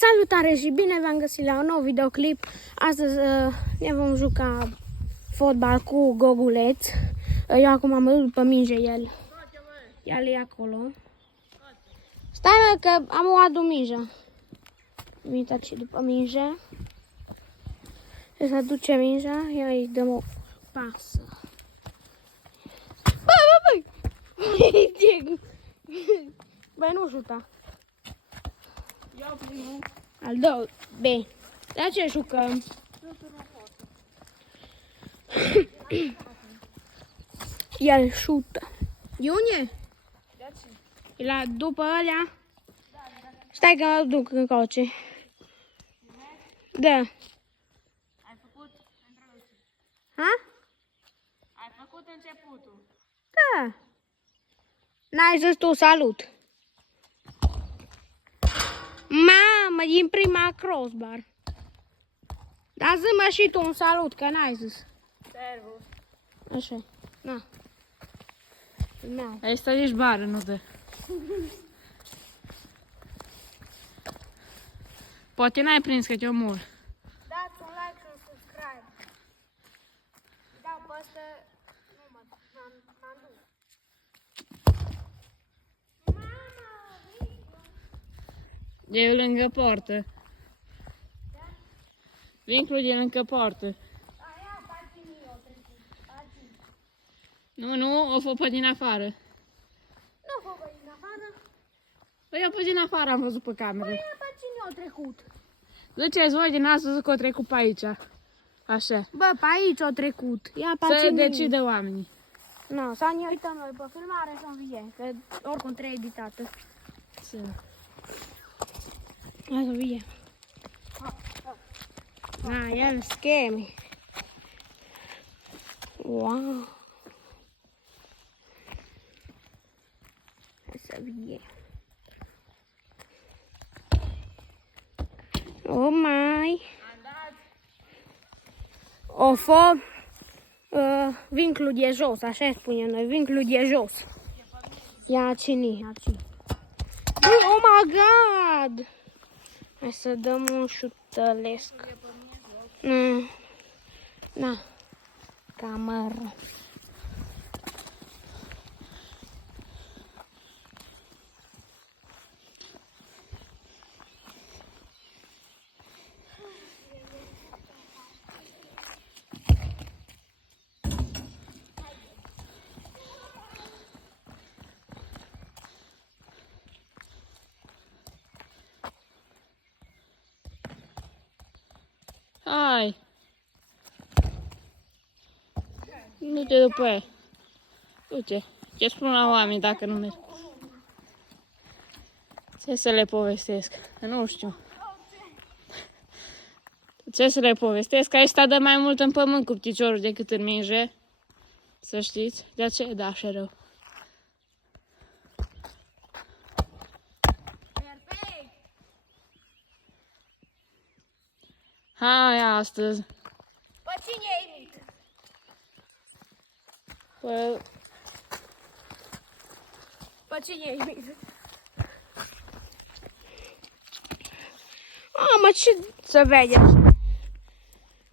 Salutare și bine v-am găsit la un nou videoclip. Astăzi ne vom juca fotbal cu Goguleț. Eu acum am dus după minge el. El e acolo. Stai mă că am luat mingea. Am uitat și după minge. Să duce mingea, ia îi dăm o pasă. Băi! Băi, nu juta. Iau primul. Al doilea. Bine. De ce jucăm? El șută. Iunie? E la după alea? Stai că mă duc în coace. Da. Ai făcut introducție. Ha? Ai făcut începutul. Da. N-ai zis tu salut. Mamă, din prima crossbar. Dar zi-mă și tu un salut, că n-ai zis. Servus. Așa. Na. Na. Asta ești bară, nu dă. Poate n-ai prins că te omor. Dați un like și un subscribe. Da, pe ăsta nu m-am dus. E lângă poartă. Vincul e lângă poartă. Aia, patinii o trecut. Nu, o fă pe din afară. Nu fă pe din afară. Păi eu pe din afară am văzut pe cameră. Păi, aia, patinii o trecut. Ziceți voi din asta că o trecut pe aici. Așa. Bă, pe aici o trecut. Ia Să patinii. decide oamenii. Nu, să ne uităm noi pe filmare să vie, că oricum trebuie editată. Hai să vie. Na, el scheme. Wow. Hai să vie. Oh mai. O fă vincul de jos, așa spunem noi, vincul de jos. Ia cine, ia cine. Oh my god! Hai să dăm un șutălesc. Na, cameră. Hai! Du-te după ea. Du-te. Ce spun la oameni dacă nu merg? Ce să le povestesc? Nu știu. Ce să le povestesc? Aici dă mai mult în pământ cu piciorul decât în minge. Să știți. De aceea da așa rău. Perfect! Hai astăzi. Pe cine imit? Păi, Pe cine imit? Mă, ce se vede așa?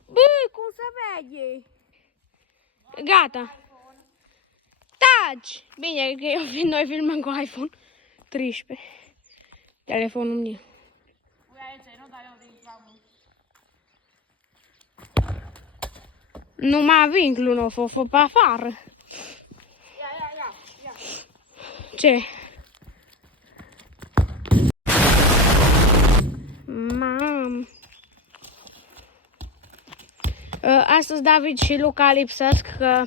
Bă, cum se vede? Gata. Taci! Bine, că noi filmăm cu iPhone 13. Telefonul meu. Numai vincul nu o fă pe afară. ia. Ce? Mam. Astăzi David și Luca lipsesc că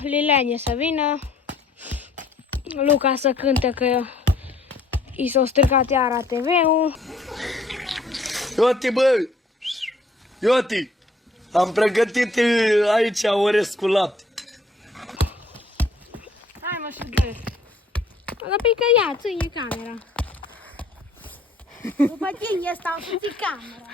Lilene să vină. Luca să cânte că i s-a stricat iar TV-ul. Ioti, bă! Ioti! Am pregătit aici orez cu lapte. Hai mă și dă. Dar pe că ia, ține camera. După tine stau să ții camera.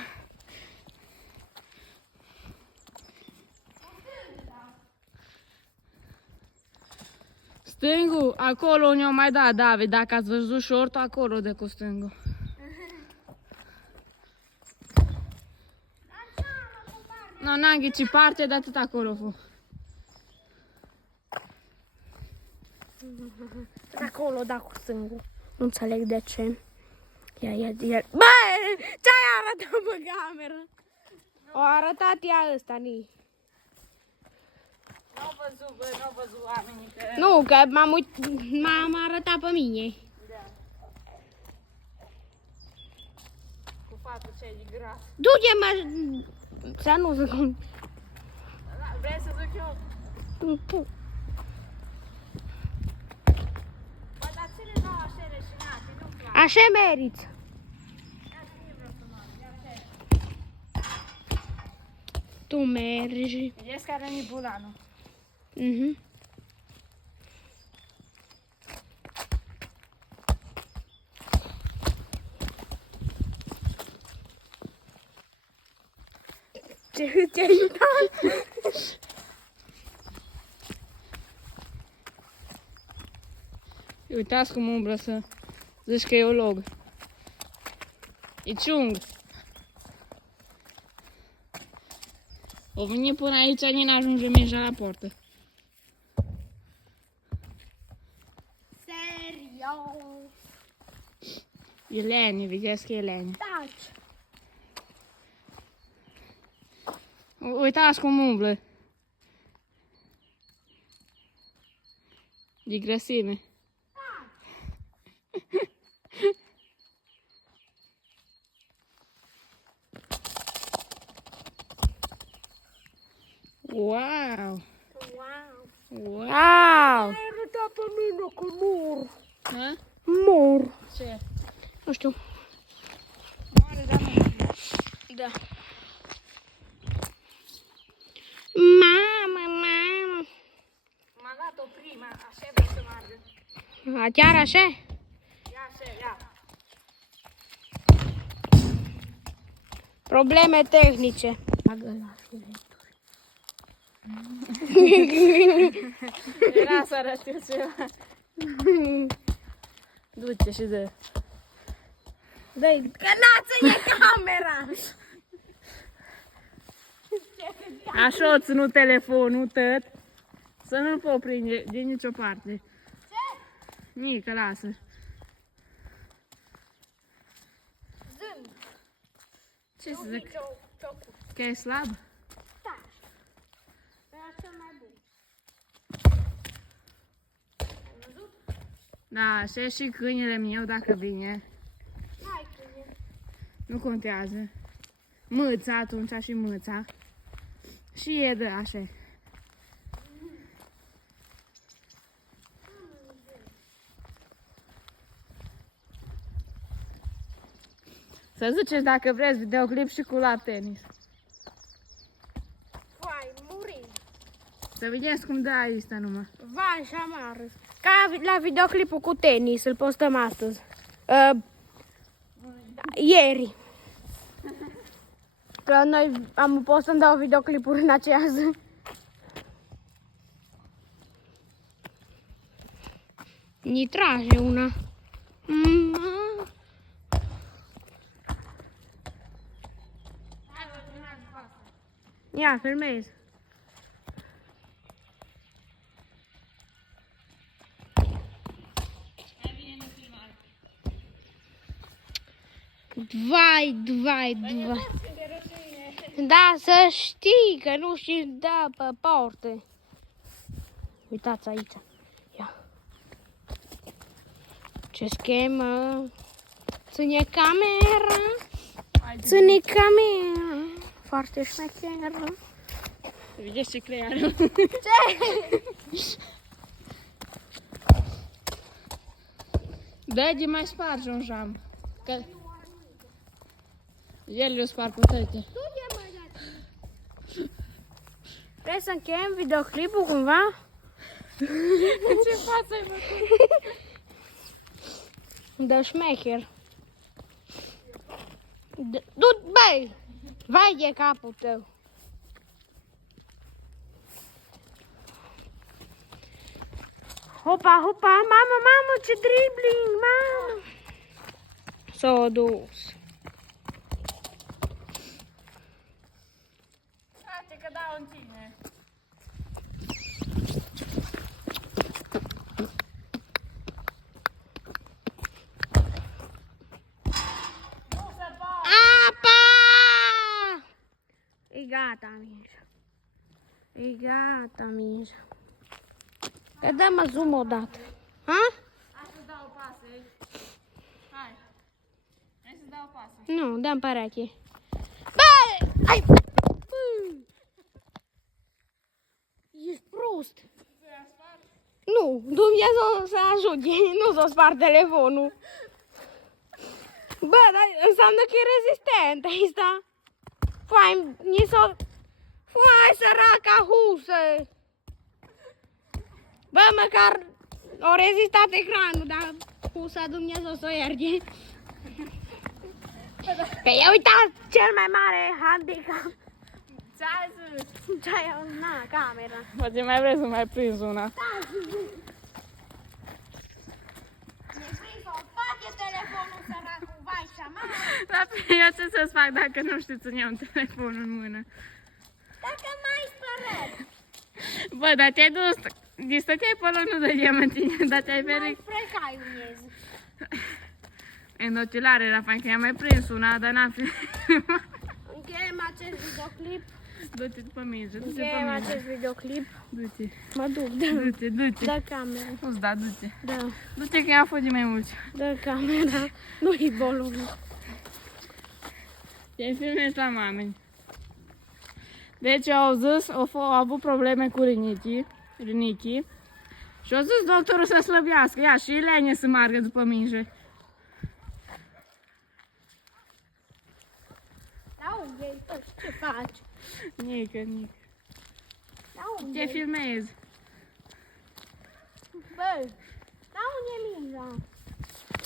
Stângul, acolo ne-o mai dat David, dacă ați văzut short-ul, acolo de cu stângul. Nu, n-am ghicit parte, dar tot acolo fu. Acolo, da, cu stângul. Nu înțeleg de ce. Ia. Bă, ce-ai arătat pe cameră? O arătat ea ăsta, ni. N-au văzut, bă, n-au văzut oamenii că... Nu, că m-am arătat pe mine. Da. Cu fatul ce e gras. Du-te, mă, să nu zic cum. Vrei să zic eu? Bă, dar ține nouă așa reșinate, nu-mi place. Așa meriți. Tu mergi. Vedeți care e bulanul? Mhm. Ce-ai uitat? Uitați cum umblă să zici că e o log. E ciung. O vine până aici, nici n-ajunge mingea la poartă. Serios? E lene, vedeți că e lene. Taci. Uitați cum umblă. De grăsime. Wow! Wow! Ai arătat pe mine cu mor. Ha? Mor. Ce? Nu știu. Mare, dar nu. Da. Mamă. M-a dat-o prima, așa vrei să meargă. A, chiar așa? Ia așa, ia. Probleme tehnice. Era să arăt eu ceva. Du-te și dă. Dă-i, că n-a ține camera. Așa o ținut telefonul tot. Să nu-l pot prinde din nicio parte. Ce? Nică, lasă. Zâmb. Ce să zic? Că e slab? Da. Era cel mai bun. Da, așa e și câinele meu dacă vine. Hai, câine. Nu contează. Mâța atunci și mâța. Și e de așa. Să ziceți dacă vreți videoclip și cu la tenis. Vai, muri. Să vedeți cum dă aici numai. Vai, și amar. Ca la videoclipul cu tenis, îl postăm astăzi. Ieri. Că noi am postat două videoclipuri în aceea zi. Ni trage una. Ia, filmez. Vai. Da, să știi că nu știi da pe porte. Uitați aici. Ia. Ce schemă. Ține camera. Ține camera. Foarte șmecheră. Vedeți ce creară. Ce? Dă de mai spargi un jam. Că... El le-o spar cu tăte. Vrei să încheiem videoclipul cumva? Ce față ai făcut? Da șmecher. Du-te, băi! Vai de capul tău! Hopa, mamă, ce dribbling, mamă! S-a dus. conține. Apa! E gata, Minja. E gata, Minja. Că dă-mă zoom odată. Ha? Hai să-ți dau o pasă. Hai. Hai să-ți dau o pasă. Nu, dă-mi pereche. Bă! Ai! Ești prost. Nu, Dumnezeu să ajute, nu să spar telefonul. Bă, dar înseamnă că e rezistent ăsta. Fai, ni s-o... Fai, săraca husă. Bă, măcar o rezistat ecranul, dar husa Dumnezeu să o ierge. Că e uitat cel mai mare handicap. Ce-ai zis? Ce-ai na, camera. Poate mai vrei să mai prinzi una. Mi-e prins o face telefonul săracul, vai șaman. Dar eu ce să-ți fac dacă nu știu să-mi iau un telefon în mână? Dacă mai spărăt. Bă, dar te-ai dus, stăteai pe nu dădeam în tine, dar te-ai Mai ferit. spre cai uniez. În ochelare era fain, că i-am mai prins una, dar n-am filmat. Încheiem acest videoclip. Du-te după Minge, du-te după Încheiem Minge. acest videoclip. Du-te, Mă duc, dă. du-te, du-te. Dă camera. Nu-ți da, du-te. Da, Du-te că i-am fost de mai mulți. dă camera. Nu-i volumul. Te-ai filmat la mameni. Deci au zis, au avut probleme cu rinichii. Și au zis doctorul să slăbească. Ia și Ilene să meargă după Minge. Da unde e? Ce faci? Nică. Da unde Te e? filmezi. Bă, da unde e Minja?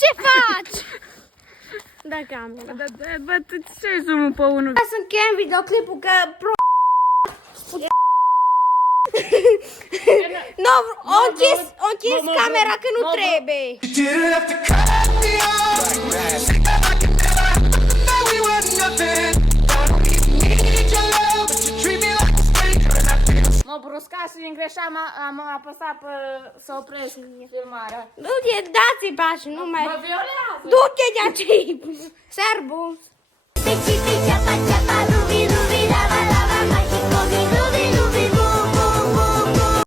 Ce faci? Dă camera. Bă, tu ce-ai zoom pe unul? Să încheiem videoclipul că Nu, o închis camera că nu trebuie. Didn't have to cut me off. Said that I could never, that we were nothing. I don't even need your love, but you treat me like a stranger, and I feel Mă brusca și din greșeală am apăsat pe să opresc filmarea. Du-te, dați-i pași, nu mai... Mă violează! Du-te de aici, serbu! Pichi, pichi, apa, chapa, rubi, rubi, lava,